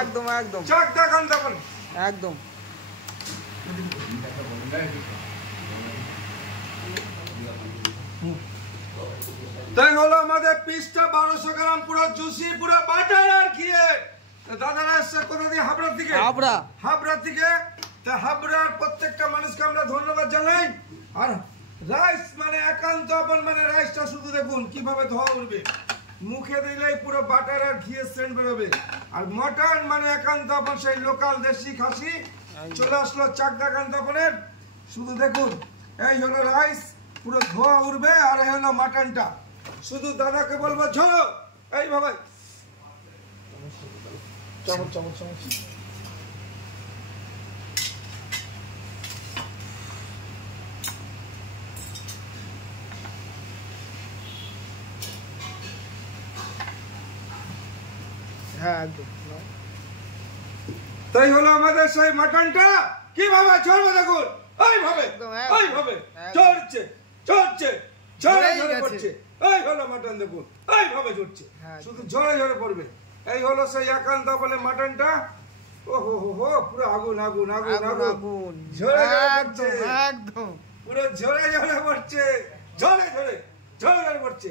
একদম একদম চাক দেখান তখন একদম। তাই হলো আমাদের পিসটা 1200 গ্রাম পুরো জুসি পুরো বাটার আর ঘিয়ে। দাদারা এসছে কোথা দিয়ে? হাবড়া থেকে। হাবড়া থেকে। তা হাবড়ার প্রত্যেকটা মানুষকে আমরা ধন্যবাদ জানাই। আর রাইস মানে একান্ত আপন, মানে রাইসটা শুধু দেখুন কিভাবে ধোয়া উঠবে, মুখে দিলেই পুরো বাটার আর ঘিয়ের সেন্ট বেরোবে। আর মটন মানে একান্ত আপন, সেই লোকাল দেশি খাসি চলে আসলো চাকদা কান্তপনের। শুধু দেখুন এই হলো রাইস, পুরো ধোয়া উঠবে। আর এই হলো মাটনটা। শুধু দাদাকে বলবো ঝোলো এইভাবে চামচ চামচ চামচ। হ্যাঁ একদম। তাই হলো আমাদের সেই মাটনটা কিভাবে ঝরবে দেখুন এইভাবে এইভাবে ঝরছে ঝরছে ঝরে ঝরে পড়ছে। এই হলো মাটন দেখুন এইভাবে ঝরছে, শুধু ঝরে ঝরে পড়বে। এই হলো সেই একান্ত বলে মাটনটা। ও হো হো হো পুরো আগুন আগুন আগুন আগুন ঝরে ঝরে পড়ছে, একদম পুরো ঝরে ঝরে পড়ছে, ঝরে ঝরে ঝরে ঝরে পড়ছে।